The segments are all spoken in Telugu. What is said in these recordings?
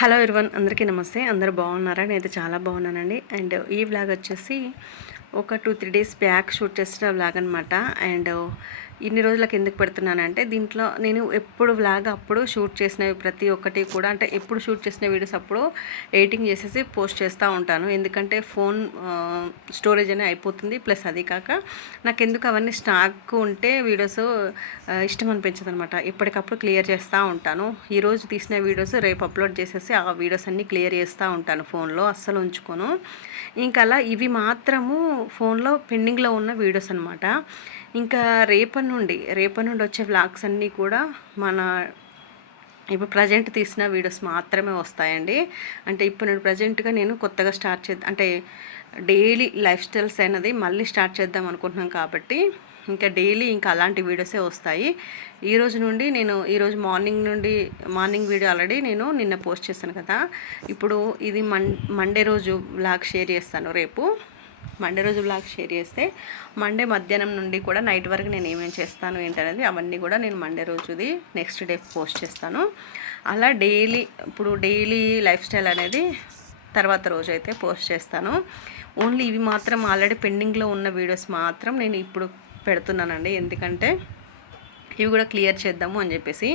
హలో ఇర్వన్ అందరికీ నమస్తే. అందరు బాగున్నారా? నేనైతే చాలా బాగున్నానండి. అండ్ ఈ వ్లాగ్ వచ్చేసి ఒక two three days back shoot చేసిన వ్లాగ్ అనమాట అండ్ ఇన్ని రోజులకు ఎందుకు పెడుతున్నానంటే దీంట్లో నేను ఎప్పుడు వ్లాగ్ అప్పుడు షూట్ చేసినవి ప్రతి ఒక్కటి కూడా అంటే ఎప్పుడు షూట్ చేసిన వీడియోస్ అప్పుడు ఎడిటింగ్ చేసేసి పోస్ట్ చేస్తూ ఉంటాను. ఎందుకంటే ఫోన్ స్టోరేజ్ అనేది అయిపోతుంది. ప్లస్ అది కాక నాకు ఎందుకు అవన్నీ స్టాక్ ఉంటే వీడియోస్ ఇష్టం అనిపించదు అనమాట ఎప్పటికప్పుడు క్లియర్ చేస్తూ ఉంటాను. ఈరోజు తీసిన వీడియోస్ రేపు అప్లోడ్ చేసేసి ఆ వీడియోస్ అన్నీ క్లియర్ చేస్తూ ఉంటాను ఫోన్లో అస్సలు ఉంచుకోను. ఇంకా అలా ఇవి మాత్రము ఫోన్లో పెండింగ్లో ఉన్న వీడియోస్ అనమాట ఇంకా రేపటి నుండి రేపటి నుండి వచ్చే వ్లాగ్స్ అన్నీ కూడా మన ఇప్పుడు ప్రజెంట్ తీసిన వీడియోస్ మాత్రమే వస్తాయండి. అంటే ఇప్పుడు నేను ప్రజెంట్గా నేను కొత్తగా స్టార్ట్ చేద్దాం అంటే డైలీ లైఫ్ స్టైల్స్ అనేది మళ్ళీ స్టార్ట్ చేద్దాం అనుకుంటున్నాం కాబట్టి ఇంకా డైలీ ఇంకా అలాంటి వీడియోసే వస్తాయి. ఈ రోజు నుండి నేను ఈరోజు మార్నింగ్ నుండి మార్నింగ్ వీడియో ఆల్రెడీ నేను నిన్న పోస్ట్ చేశాను కదా. ఇప్పుడు ఇది మన్ మండే రోజు బ్లాగ్ షేర్ చేస్తాను రేపు. మండే రోజు బ్లాగ్ షేర్ చేస్తే మండే మధ్యాహ్నం నుండి కూడా నైట్ వరకు నేను ఏమేమి చేస్తాను ఏంటనేది అవన్నీ కూడా నేను మండే రోజుది నెక్స్ట్ డే పోస్ట్ చేస్తాను. అలా డైలీ ఇప్పుడు డైలీ లైఫ్ స్టైల్ అనేది తర్వాత రోజు అయితే పోస్ట్ చేస్తాను. ఓన్లీ ఇవి మాత్రం ఆల్రెడీ పెండింగ్లో ఉన్న వీడియోస్ మాత్రం నేను ఇప్పుడు పెడుతున్నానండి. ఎందుకంటే ఇవి కూడా క్లియర్ చేద్దాము అని చెప్పేసి.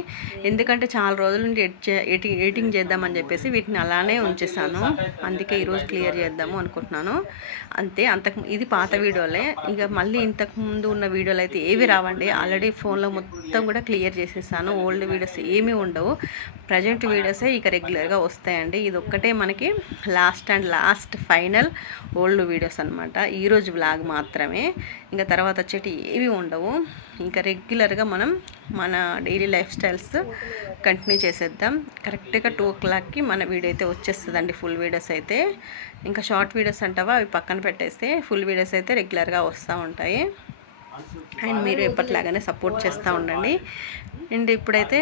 ఎందుకంటే చాలా రోజుల నుండి ఎడిట్ ఎడిటింగ్ చేద్దామని చెప్పేసి వీటిని అలానే ఉంచేసాను. అందుకే ఈరోజు క్లియర్ చేద్దాము అనుకుంటున్నాను. అంతే అంతకు ఇది పాత వీడియోలే. ఇక మళ్ళీ ఇంతకుముందు ఉన్న వీడియోలు అయితే ఏవి రావండి. ఆల్రెడీ ఫోన్లో మొత్తం కూడా క్లియర్ చేసేసాను. ఓల్డ్ వీడియోస్ ఏమీ ఉండవు. ప్రజెంట్ వీడియోసే ఇక రెగ్యులర్గా వస్తాయండి. ఇది ఒక్కటే మనకి last and last final old videos అనమాట ఈరోజు వ్లాగ్ మాత్రమే. ఇంకా తర్వాత వచ్చేటి ఏవి ఉండవు. ఇంకా రెగ్యులర్గా మనం మన డైలీ లైఫ్ స్టైల్స్ కంటిన్యూ చేసేద్దాం. కరెక్ట్గా టూ ఓ క్లాక్కి మన వీడియో అయితే వచ్చేస్తుందండి ఫుల్ వీడియోస్ అయితే. ఇంకా షార్ట్ వీడియోస్ అంటావా? అవి పక్కన పెట్టేస్తే ఫుల్ వీడియోస్ అయితే రెగ్యులర్గా వస్తూ ఉంటాయి. అండ్ మీరు ఎప్పటిలాగానే సపోర్ట్ చేస్తూ ఉండండి. అండ్ ఇప్పుడైతే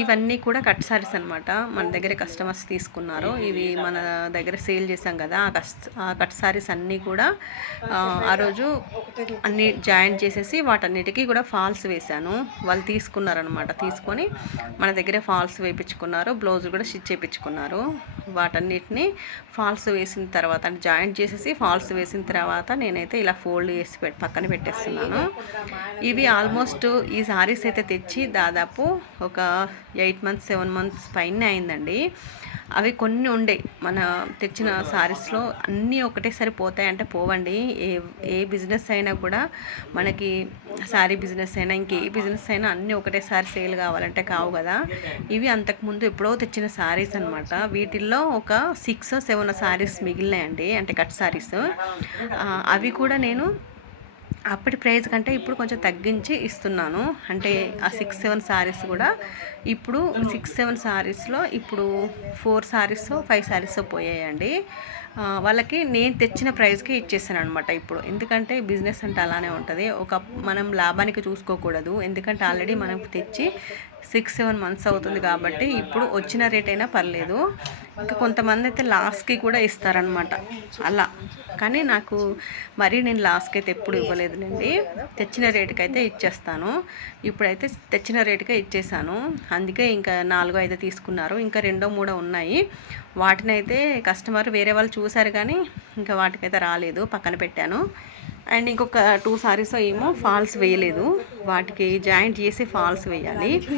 ఇవన్నీ కూడా కట్ సారీస్ అనమాట మన దగ్గర కస్టమర్స్ తీసుకున్నారు. ఇవి మన దగ్గర సేల్ చేసాం కదా ఆ కస్ ఆ కట్ సారీస్ అన్నీ కూడా ఆ రోజు అన్నీ జాయింట్ చేసేసి వాటన్నిటికీ కూడా ఫాల్స్ వేశాను. వాళ్ళు తీసుకున్నారనమాట తీసుకొని మన దగ్గర ఫాల్స్ వేయించుకున్నారు బ్లౌజ్ కూడా స్టిచ్ చేయించుకున్నారు వాటన్నిటిని ఫాల్స్ వేసిన తర్వాత అంటే జాయింట్ చేసేసి ఫాల్స్ వేసిన తర్వాత నేనైతే ఇలా ఫోల్డ్ చేసి పెట్టి పక్కన పెట్టేస్తున్నాను. ఇవి ఆల్మోస్ట్ ఈ సారీస్ అయితే తెచ్చి దాదాపు ఒక ఎయిట్ మంత్స్ సెవెన్ మంత్స్ పైన అయిందండి. అవి కొన్ని ఉండే. మన తెచ్చిన సారీస్లో అన్నీ ఒకటేసారి పోతాయి అంటే పోవండి. ఏ ఏ బిజినెస్ అయినా కూడా మనకి శారీ బిజినెస్ అయినా ఇంకే బిజినెస్ అయినా అన్నీ ఒకటేసారి సేల్ కావాలంటే కావు కదా. ఇవి అంతకుముందు ఎప్పుడో తెచ్చిన శారీస్ అనమాట వీటిల్లో ఒక సిక్స్ సెవెన్ శారీస్ మిగిలినాయండి అంటే కట్ శారీస్ అవి కూడా నేను అప్పటి ప్రైస్ కంటే ఇప్పుడు కొంచెం తగ్గించి ఇస్తున్నాను. అంటే ఆ సిక్స్ సెవెన్ శారీస్ కూడా ఇప్పుడు సిక్స్ సెవెన్ శారీస్లో ఇప్పుడు ఫోర్ శారీస్ ఫైవ్ శారీస్ పోయాయండి. వాళ్ళకి నేను తెచ్చిన ప్రైస్కి ఇచ్చేసాను అనమాట ఇప్పుడు. ఎందుకంటే బిజినెస్ అంటే అలానే ఉంటుంది. ఒక మనం లాభానికి చూసుకోకూడదు. ఎందుకంటే ఆల్రెడీ మనం తెచ్చి సిక్స్ సెవెన్ మంత్స్ అవుతుంది కాబట్టి ఇప్పుడు వచ్చిన రేట్ అయినా పర్లేదు. ఇంకా కొంతమంది అయితే లాస్ట్కి కూడా ఇస్తారనమాట అలా. కానీ నాకు మరీ నేను లాస్ట్కి అయితే ఎప్పుడు ఇవ్వలేదులేండి. తెచ్చిన రేటుకి అయితే ఇచ్చేస్తాను. ఇప్పుడైతే తెచ్చిన రేటుకే ఇచ్చేసాను. అందుకే ఇంకా నాలుగో ఐదు తీసుకున్నారు. ఇంకా రెండో మూడో ఉన్నాయి. వాటినైతే కస్టమర్ వేరే వాళ్ళు చూశారు కానీ ఇంకా వాటికైతే రాలేదు. పక్కన పెట్టాను. అండ్ ఇంకొక టూ సారీస్ ఏమో ఫాల్స్ వేయలేదు. వాటికి జాయింట్ చేసి ఫాల్స్ వేయాలి.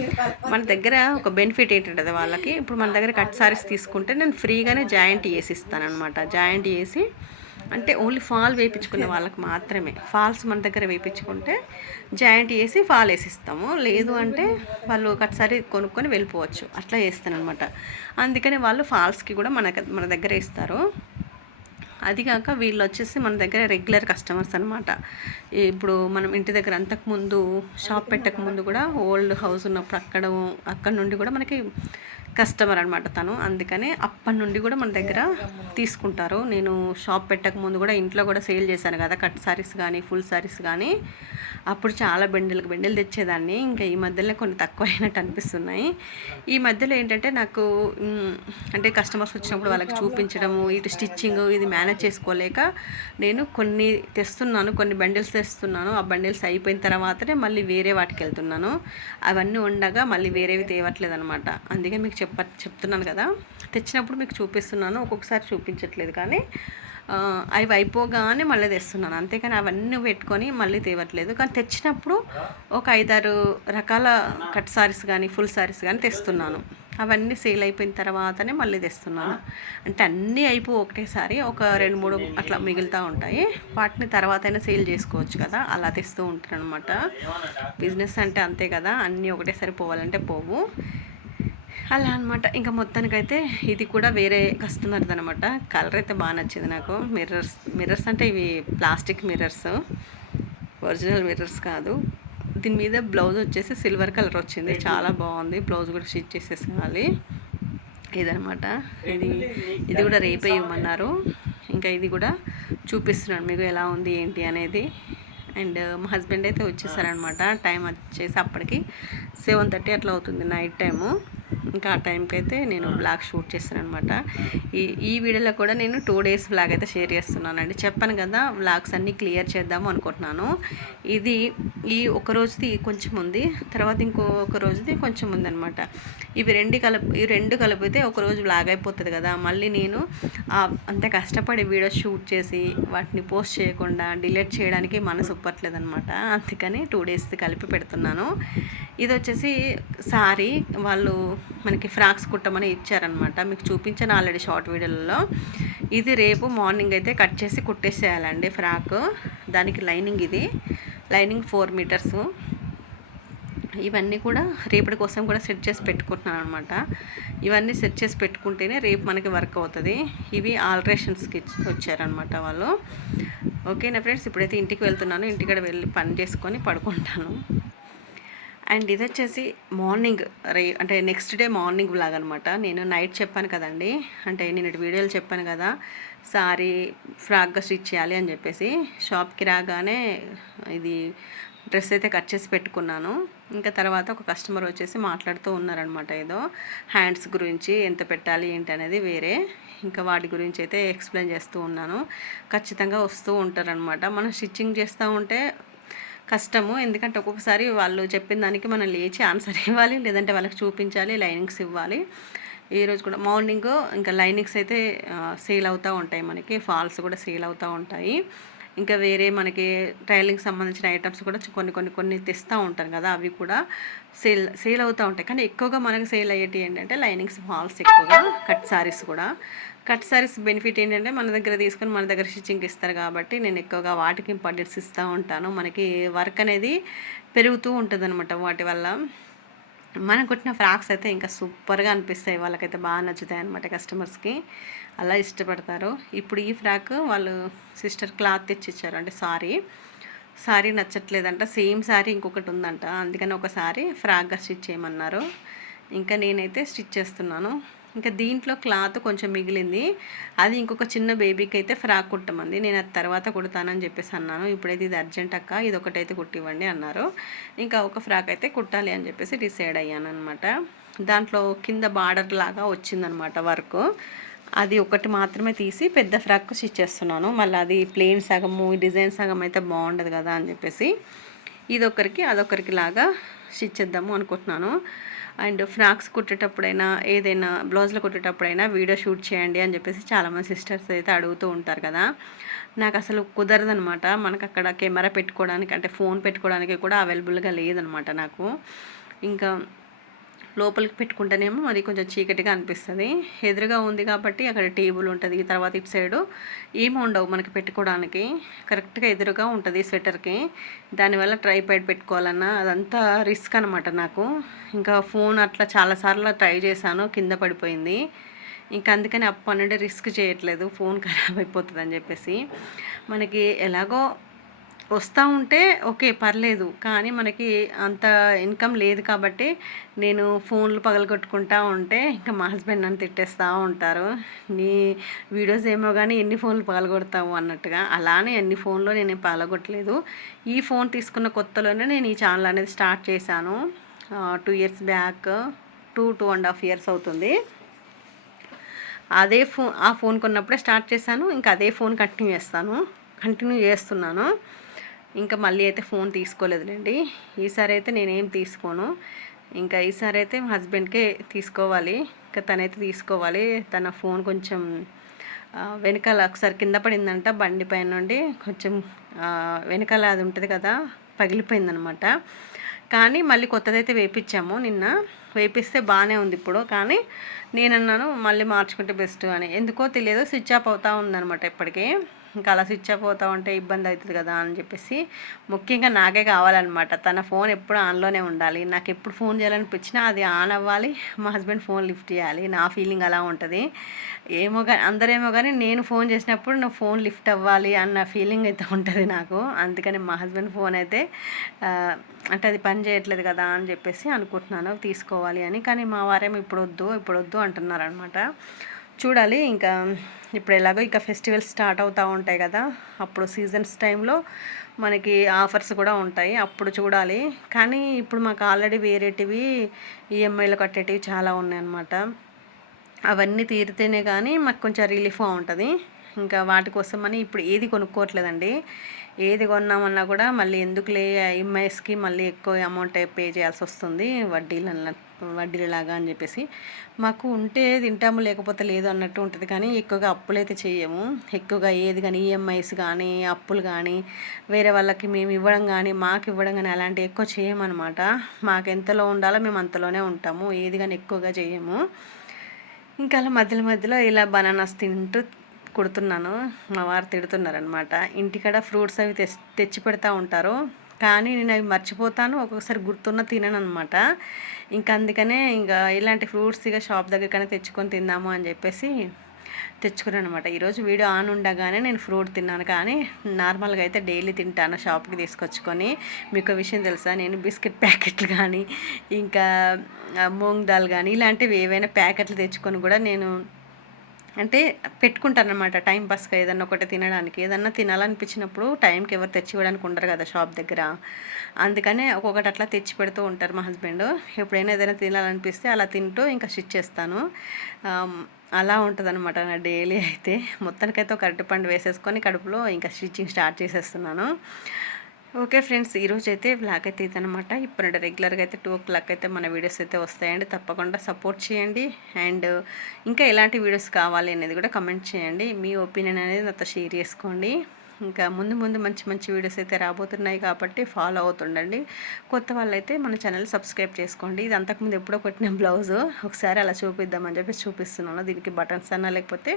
మన దగ్గర ఒక బెనిఫిట్ ఏంటంటే వాళ్ళకి ఇప్పుడు మన దగ్గర కట్ సారీస్ తీసుకుంటే నేను ఫ్రీగానే జాయింట్ చేసి ఇస్తానమాట జాయింట్ చేసి అంటే ఓన్లీ ఫాల్ వేయించుకునే వాళ్ళకి మాత్రమే. ఫాల్స్ మన దగ్గర వేయించుకుంటే జాయింట్ చేసి ఫాల్ వేసిస్తాము. లేదు అంటే వాళ్ళు ఒకసారి కొనుక్కొని వెళ్ళిపోవచ్చు. అట్లా చేస్తాను అనమాట అందుకని వాళ్ళు ఫాల్స్కి కూడా మన మన దగ్గర ఇస్తారు. అది కాక వీళ్ళు వచ్చేసి మన దగ్గర రెగ్యులర్ కస్టమర్స్ అనమాట ఇప్పుడు మనం ఇంటి దగ్గర అంతకుముందు షాప్ పెట్టక ముందు కూడా ఓల్డ్ హౌస్ ఉన్నప్పుడు అక్కడ అక్కడ నుండి కూడా మనకి కస్టమర్ అనమాట తను. అందుకనే అప్పటి నుండి కూడా మన దగ్గర తీసుకుంటారు. నేను షాప్ పెట్టక ముందు కూడా ఇంట్లో కూడా సేల్ చేశాను కదా కట్ సారీస్ కానీ ఫుల్ సారీస్ కానీ అప్పుడు చాలా బెండెలకు బెండెలు తెచ్చేదాన్ని. ఇంకా ఈ మధ్యలో కొన్ని తక్కువ అయినట్టు అనిపిస్తున్నాయి. ఈ మధ్యలో ఏంటంటే నాకు అంటే కస్టమర్స్ వచ్చినప్పుడు వాళ్ళకి చూపించడము ఇటు స్టిచ్చింగ్ ఇది మేనేజ్ చేసుకోలేక నేను కొన్ని తెస్తున్నాను కొన్ని బండిల్స్ తెస్తున్నాను. ఆ బండిల్స్ అయిపోయిన తర్వాతనే మళ్ళీ వేరే వాటికి వెళ్తున్నాను. అవన్నీ ఉండగా మళ్ళీ వేరేవి తేవట్లేదు అనమాట అందుకే మీకు చెప్ప చెప్తున్నాను కదా. తెచ్చినప్పుడు మీకు చూపిస్తున్నాను. ఒక్కొక్కసారి చూపించట్లేదు కానీ అవి అయిపోగానే మళ్ళీ తెస్తున్నాను. అంతేకాని అవన్నీ పెట్టుకొని మళ్ళీ తేవట్లేదు. కానీ తెచ్చినప్పుడు ఒక ఐదారు రకాల కట్ సారీస్ కానీ ఫుల్ సారీస్ కానీ తెస్తున్నాను. అవన్నీ సేల్ అయిపోయిన తర్వాతనే మళ్ళీ తెస్తున్నాను. అంటే అన్నీ అయిపో ఒకటేసారి ఒక రెండు మూడు అట్లా మిగులుతూ ఉంటాయి. వాటిని తర్వాత అయినా సేల్ చేసుకోవచ్చు కదా. అలా తెస్తూ ఉంటాను అనమాట బిజినెస్ అంటే అంతే కదా. అన్నీ ఒకటేసారి పోవాలంటే పోవు. అలా అనమాట ఇంకా మొత్తానికైతే ఇది కూడా వేరే కస్టమర్ది అనమాట కలర్ అయితే బాగా నచ్చింది నాకు. మిర్రర్స్ మిర్రర్స్ అంటే ఇవి ప్లాస్టిక్ మిర్రర్స్ ఒరిజినల్ మిర్రర్స్ కాదు. దీని మీద బ్లౌజ్ వచ్చేసి సిల్వర్ కలర్ వచ్చింది. చాలా బాగుంది. బ్లౌజ్ కూడా స్టిచ్ చేసేసుకోవాలి. ఇదనమాట ఇది ఇది కూడా రేపే ఇవ్వమన్నారు. ఇంకా ఇది కూడా చూపిస్తున్నాను మీకు ఎలా ఉంది ఏంటి అనేది. అండ్ మా హస్బెండ్ అయితే వచ్చేసారనమాట టైం వచ్చేసి అప్పటికి సెవెన్ థర్టీ అట్లా అవుతుంది నైట్ టైము ఇంకా ఆ టైంకి అయితే నేను బ్లాగ్ షూట్ చేస్తాను అనమాట ఈ ఈ వీడియోలో కూడా నేను టూ డేస్ వ్లాగ్ అయితే షేర్ చేస్తున్నానండి. చెప్పాను కదా వ్లాగ్స్ అన్నీ క్లియర్ చేద్దాము అనుకుంటున్నాను. ఇది ఈ ఒక రోజుది కొంచెం ఉంది తర్వాత ఇంకొక రోజుది కొంచెం ఉంది అనమాట ఇవి రెండు కలుపు ఈ రెండు కలిపితే ఒక రోజు వ్లాగ్ అయిపోతుంది కదా. మళ్ళీ నేను అంత కష్టపడి వీడియో షూట్ చేసి వాటిని పోస్ట్ చేయకుండా డిలీట్ చేయడానికి మనసు ఒప్పట్లేదు అనమాట అందుకని టూ డేస్ది కలిపి పెడుతున్నాను. ఇది వచ్చేసి సారీ. వాళ్ళు మనకి ఫ్రాక్స్ కుట్టమని ఇచ్చారనమాట మీకు చూపించాను ఆల్రెడీ షార్ట్ వీడియోలలో. ఇది రేపు మార్నింగ్ అయితే కట్ చేసి కుట్టేసేయాలండి ఫ్రాక్. దానికి లైనింగ్ ఇది. Lining four metres. ఇవన్నీ కూడా రేపటి కోసం కూడా సెట్ చేసి పెట్టుకుంటున్నాను అనమాట ఇవన్నీ సెట్ చేసి పెట్టుకుంటేనే రేపు మనకి వర్క్ అవుతుంది. ఇవి ఆల్ట్రేషన్స్కి వచ్చారనమాట వాళ్ళు. ఓకేనా ఫ్రెండ్స్? ఇప్పుడైతే ఇంటికి వెళ్తున్నాను. ఇంటికాడ వెళ్ళి పని చేసుకొని పడుకుంటాను. అండ్ ఇది వచ్చేసి మార్నింగ్ రే అంటే నెక్స్ట్ డే మార్నింగ్ బ్లాగ్ అనమాట నేను నైట్ చెప్పాను కదండి. అంటే నేను ఇటు వీడియోలు చెప్పాను కదా. సారీ ఫ్రాక్గా స్టిచ్ చేయాలి అని చెప్పేసి షాప్కి రాగానే ఇది డ్రెస్ అయితే కట్ చేసి పెట్టుకున్నాను. ఇంకా తర్వాత ఒక కస్టమర్ వచ్చేసి మాట్లాడుతూ ఉన్నారనమాట ఏదో. హ్యాండ్స్ గురించి ఎంత పెట్టాలి ఏంటి అనేది వేరే. ఇంకా వాటి గురించి అయితే ఎక్స్ప్లెయిన్ చేస్తూ ఉన్నాను. ఖచ్చితంగా వస్తూ ఉంటారనమాట మనం స్టిచ్చింగ్ చేస్తూ ఉంటే కష్టము. ఎందుకంటే ఒక్కొక్కసారి వాళ్ళు చెప్పిన దానికి మనం లేచి ఆన్సర్ ఇవ్వాలి లేదంటే వాళ్ళకి చూపించాలి లైనింగ్స్ ఇవ్వాలి. ఈరోజు కూడా మార్నింగ్ ఇంకా లైనింగ్స్ అయితే సేల్ అవుతూ ఉంటాయి మనకి. ఫాల్స్ కూడా సేల్ అవుతూ ఉంటాయి. ఇంకా వేరే మనకి టైలింగ్ సంబంధించిన ఐటమ్స్ కూడా కొన్ని కొన్ని కొన్ని తెస్తూ ఉంటారు కదా అవి కూడా సేల్ సేల్ అవుతూ ఉంటాయి. కానీ ఎక్కువగా మనకి సేల్ అయ్యేటి ఏంటంటే లైనింగ్స్ ఫాల్స్ ఎక్కువగా కట్ సారీస్ కూడా. కట్ సారీస్ బెనిఫిట్ ఏంటంటే మన దగ్గర తీసుకొని మన దగ్గర స్టిచ్చింగ్ ఇస్తారు కాబట్టి నేను ఎక్కువగా వాటికి ఇంపార్టెన్స్ ఇస్తూ ఉంటాను. మనకి వర్క్ అనేది పెరుగుతూ ఉంటుంది అనమాట వాటి వల్ల. మనం కుట్టిన ఫ్రాక్స్ అయితే ఇంకా సూపర్గా అనిపిస్తాయి. వాళ్ళకైతే బాగా నచ్చుతాయి అనమాట కస్టమర్స్కి. అలా ఇష్టపడతారు. ఇప్పుడు ఈ ఫ్రాక్ వాళ్ళు సిస్టర్ క్లాత్ తెచ్చిచ్చారు. అంటే సారీ. సారీ నచ్చట్లేదంట. సేమ్ సారీ ఇంకొకటి ఉందంట. అందుకని ఒకసారి ఫ్రాక్గా స్టిచ్ చేయమన్నారు. ఇంకా నేనైతే స్టిచ్ చేస్తున్నాను. ఇంకా దీంట్లో క్లాత్ కొంచెం మిగిలింది. అది ఇంకొక చిన్న బేబీకి అయితే ఫ్రాక్ కుట్టమంది. నేను అది తర్వాత కుడతానని చెప్పేసి అన్నాను. ఇప్పుడైతే ఇది అర్జెంట్ అక్క ఇది ఒకటైతే కుట్టివ్వండి అన్నారు. ఇంకా ఒక ఫ్రాక్ అయితే కుట్టాలి అని చెప్పేసి డిసైడ్ అయ్యాను అనమాట దాంట్లో కింద బార్డర్ లాగా వచ్చిందనమాట వర్క్. అది ఒకటి మాత్రమే తీసి పెద్ద ఫ్రాక్ స్టిచ్ చేస్తున్నాను మళ్ళీ అది ప్లెయిన్ సగము డిజైన్ సగం అయితే బాగుండదు కదా అని చెప్పేసి ఇదొకరికి అదొకరికి లాగా స్టిచ్ చేద్దాము అనుకుంటున్నాను. అండ్ ఫ్రాక్స్ కుట్టేటప్పుడైనా ఏదైనా బ్లౌజ్లో కుట్టేటప్పుడైనా వీడియో షూట్ చేయండి అని చెప్పేసి చాలామంది సిస్టర్స్ అయితే అడుగుతూ ఉంటారు కదా. నాకు అసలు కుదరదనమాట మనకు అక్కడ కెమెరా పెట్టుకోవడానికి అంటే ఫోన్ పెట్టుకోవడానికి కూడా అవైలబుల్గా లేదనమాట నాకు. ఇంకా లోపలికి పెట్టుకుంటేనేమో మరి కొంచెం చీకటిగా అనిపిస్తుంది. ఎదురుగా ఉంది కాబట్టి అక్కడ టేబుల్ ఉంటుంది. తర్వాత ఇటు సైడు ఏమి ఉండవు మనకి పెట్టుకోవడానికి. కరెక్ట్గా ఎదురుగా ఉంటుంది స్వెటర్కి దానివల్ల ట్రైపాడ్ పెట్టుకోవాలన్నా అదంతా రిస్క్ అనమాట నాకు. ఇంకా ఫోన్ అట్లా చాలాసార్లు ట్రై చేశాను కింద పడిపోయింది. ఇంకా అందుకని అప్పటి నుండి రిస్క్ చేయట్లేదు. ఫోన్ ఖరాబ్ అయిపోతుంది అని చెప్పేసి. మనకి ఎలాగో వస్తూ ఉంటే ఓకే పర్లేదు. కానీ మనకి అంత ఇన్కమ్ లేదు కాబట్టి నేను ఫోన్లు పగలగొట్టుకుంటా ఉంటే ఇంకా మా హస్బెండ్ నన్ను తిట్టేస్తూ ఉంటారు. నీ వీడియోస్ ఏమో కానీ ఎన్ని ఫోన్లు పగలగొడతావు అన్నట్టుగా. అలానే ఎన్ని ఫోన్లో నేను పగలగొట్టలేదు. ఈ ఫోన్ తీసుకున్న కొత్తలోనే నేను ఈ ఛానల్ అనేది స్టార్ట్ చేశాను. Two years back two two and half years అవుతుంది. అదే ఫోన్ ఆ ఫోన్ కొన్నప్పుడే స్టార్ట్ చేశాను. ఇంకా అదే ఫోన్ కంటిన్యూ చేస్తాను. కంటిన్యూ చేస్తున్నాను. ఇంకా మళ్ళీ అయితే ఫోన్ తీసుకోలేదులేండి. ఈసారి అయితే నేనేం తీసుకోను. ఇంకా ఈసారి అయితే మా హస్బెండ్కే తీసుకోవాలి. ఇంకా తనైతే తీసుకోవాలి. తన ఫోన్ కొంచెం వెనకాల ఒకసారి కింద పడిందంట బండి పైన నుండి. కొంచెం వెనకాల అది ఉంటుంది కదా పగిలిపోయిందనమాట. కానీ మళ్ళీ కొత్తదైతే వేపించాము నిన్న. వేపిస్తే బాగానే ఉంది ఇప్పుడు. కానీ నేను అన్నాను మళ్ళీ మార్చుకుంటే బెస్ట్ అని. ఎందుకో తెలియదు. స్విచ్ ఆఫ్ అవుతూ ఉందనమాట ఇప్పటికీ. ఇంకా అలా స్విచ్ ఆఫ్ అవుతా ఉంటే ఇబ్బంది అవుతుంది కదా అని చెప్పేసి ముఖ్యంగా నాకే కావాలన్నమాట. తన ఫోన్ ఎప్పుడు ఆన్లోనే ఉండాలి. నాకు ఎప్పుడు ఫోన్ చేయాలనిపించినా అది ఆన్ అవ్వాలి. మా హస్బెండ్ ఫోన్ లిఫ్ట్ చేయాలి. నా ఫీలింగ్ అలా ఉంటుంది. ఏమో కానీ అందరేమో కానీ నేను ఫోన్ చేసినప్పుడు నా ఫోన్ లిఫ్ట్ అవ్వాలి అన్న ఫీలింగ్ అయితే ఉంటుంది నాకు. అందుకని మా హస్బెండ్ ఫోన్ అయితే అంటే అది పని చేయట్లేదు కదా అని చెప్పేసి అనుకుంటున్నాను. తీసుకోవాలి అని. కానీ మా వారేమో ఇప్పుడు వద్దు ఇప్పుడు వద్దు అంటున్నారు అనమాట చూడాలి. ఇంకా ఇప్పుడు ఎలాగో ఇంకా ఫెస్టివల్స్ స్టార్ట్ అవుతూ ఉంటాయి కదా. అప్పుడు సీజన్స్ టైంలో మనకి ఆఫర్స్ కూడా ఉంటాయి. అప్పుడు చూడాలి. కానీ ఇప్పుడు మాకు ఆల్రెడీ వేరేటివి ఈఎంఐలు కట్టేటివి చాలా ఉన్నాయన్నమాట. అవన్నీ తీరితేనే కానీ మాకు కొంచెం రిలీఫ్ ఉంటుంది. ఇంకా వాటి కోసమని ఇప్పుడు ఏది కొనుక్కోవట్లేదండి. ఏది కొన్నామన్నా కూడా మళ్ళీ ఎందుకులే ఈఎంఐస్కి మళ్ళీ ఎక్కువ అమౌంట్ పే చేయాల్సి వస్తుంది. వడ్డీలు వడ్డీలలాగా అని చెప్పేసి. మాకు ఉంటే తింటాము లేకపోతే లేదు అన్నట్టు ఉంటుంది. కానీ ఎక్కువగా అప్పులైతే చేయము ఎక్కువగా ఏది కానీ ఈఎంఐస్ కానీ అప్పులు కానీ వేరే వాళ్ళకి మేము ఇవ్వడం కానీ మాకు ఇవ్వడం కానీ అలాంటివి ఎక్కువ చేయమన్నమాట మాకు ఎంతలో ఉండాలో మేము అంతలోనే ఉంటాము. ఏది కానీ ఎక్కువగా చేయము ఇంకా అలా మధ్యలో మధ్యలో ఇలా బనానాస్ తింటూ కుడుతున్నాను. మా వారు తిడుతున్నారనమాట ఇంటికాడ ఫ్రూట్స్ అవి తెచ్చి పెడతా ఉంటారు. కానీ నేను అవి మర్చిపోతాను. ఒక్కొక్కసారి గుర్తున్న తినను అనమాట ఇంకా అందుకనే ఇంకా ఇలాంటి ఫ్రూట్స్ ఇక షాప్ దగ్గరకనే తెచ్చుకొని తిందాము అని చెప్పేసి తెచ్చుకున్నాను అనమాట ఈరోజు వీడియో ఆన్ ఉండగానే నేను ఫ్రూట్ తిన్నాను. కానీ నార్మల్గా అయితే డైలీ తింటాను షాప్కి తీసుకొచ్చుకొని. మీకు విషయం తెలుసా? నేను బిస్కెట్ ప్యాకెట్లు కానీ ఇంకా మూంగ్ దాల్ కానీ ఇలాంటివి ఏవైనా ప్యాకెట్లు తెచ్చుకొని కూడా నేను అంటే పెట్టుకుంటాను అనమాట టైం పాస్గా ఏదన్నా ఒకటి తినడానికి. ఏదన్నా తినాలనిపించినప్పుడు టైంకి ఎవరు తెచ్చి ఇవ్వడానికి ఉండరు కదా షాప్ దగ్గర. అందుకనే ఒక్కొక్కటి అట్లా తెచ్చి పెడుతూ ఉంటారు మా హస్బెండ్. ఎప్పుడైనా ఏదైనా తినాలనిపిస్తే అలా తింటూ ఇంకా స్టిచ్ చేస్తాను. అలా ఉంటుంది అనమాట నా డైలీ అయితే. మొత్తానికైతే ఒక అరటిపండు వేసేసుకొని కడుపులో ఇంకా స్టిచ్చింగ్ స్టార్ట్ చేసేస్తున్నాను. ఓకే ఫ్రెండ్స్ ఈరోజు అయితే బ్లాక్ అయితే ఇదనమాట ఇప్పుడు రెగ్యులర్గా అయితే టూ ఓ క్లాక్ అయితే మన వీడియోస్ అయితే వస్తాయండి. తప్పకుండా సపోర్ట్ చేయండి. అండ్ ఇంకా ఎలాంటి వీడియోస్ కావాలి అనేది కూడా కమెంట్ చేయండి. మీ ఒపీనియన్ అనేది నాతో షేర్ చేసుకోండి. ఇంకా ముందు ముందు మంచి మంచి వీడియోస్ అయితే రాబోతున్నాయి కాబట్టి ఫాలో అవుతుండండి. కొత్త వాళ్ళైతే మన ఛానల్ సబ్స్క్రైబ్ చేసుకోండి. ఇది అంతకుముందు ఎప్పుడో కొట్టిన బ్లౌజ్. ఒకసారి అలా చూపిద్దామని చెప్పి చూపిస్తున్నాను. దీనికి బటన్స్ అయినా లేకపోతే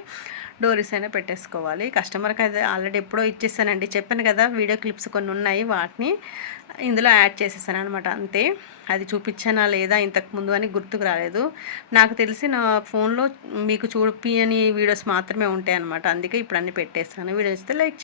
డోరీస్ అయినా పెట్టేసుకోవాలి. కస్టమర్కి అయితే ఆల్రెడీ ఎప్పుడో ఇచ్చేసానండి. చెప్పాను కదా వీడియో క్లిప్స్ కొన్ని ఉన్నాయి. వాటిని ఇందులో యాడ్ చేసేసాను అనమాట అంతే. అది చూపించానా లేదా ఇంతకు ముందు అని గుర్తుకు రాలేదు. నాకు తెలిసి నా ఫోన్లో మీకు చూపియని వీడియోస్ మాత్రమే ఉంటాయి అనమాట అందుకే ఇప్పుడు అన్ని పెట్టేస్తాను. వీడియోస్ అయితే లైక్